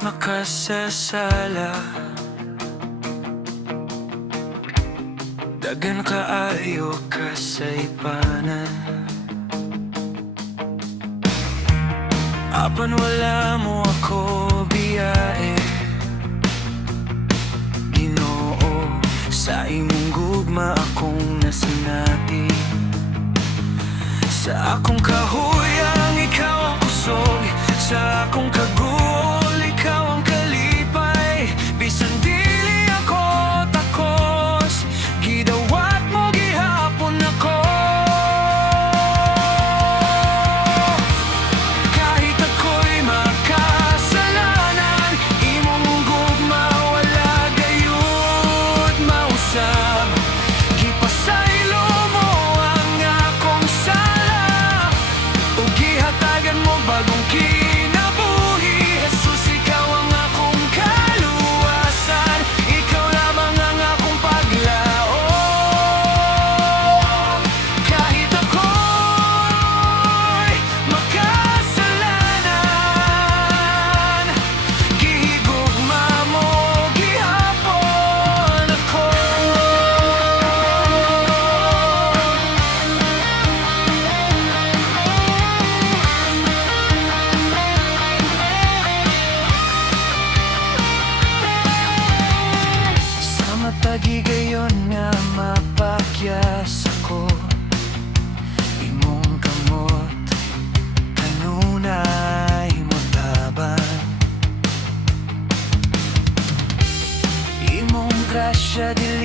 makasasala. Dagan kaayo ka sa ipanan, apan wala mo ako biyae. Ginoo, sa imong gugma akong nasinati. Sa akong kahuyang ikaw ang kusog, sa akong kagul ikaw ang kalipay. Bisan dili ako takos, gidawat mo gihapon ako. Kahit ako'y makasalanan, imong gugma wala gayud mausab. Gipasaylo mo ang akong sala, ug gihatagan mo bagong kinabuhi. Jesus, ikaw ang akong kaluwasan, ikaw lamang ang akong paglaom. Kahit ako'y makasalanan, gihigugma mo gihapon ako. Sa matagi gayon nga mapakyas ako, imong kamot kanunay maglaban. Imong grasya dili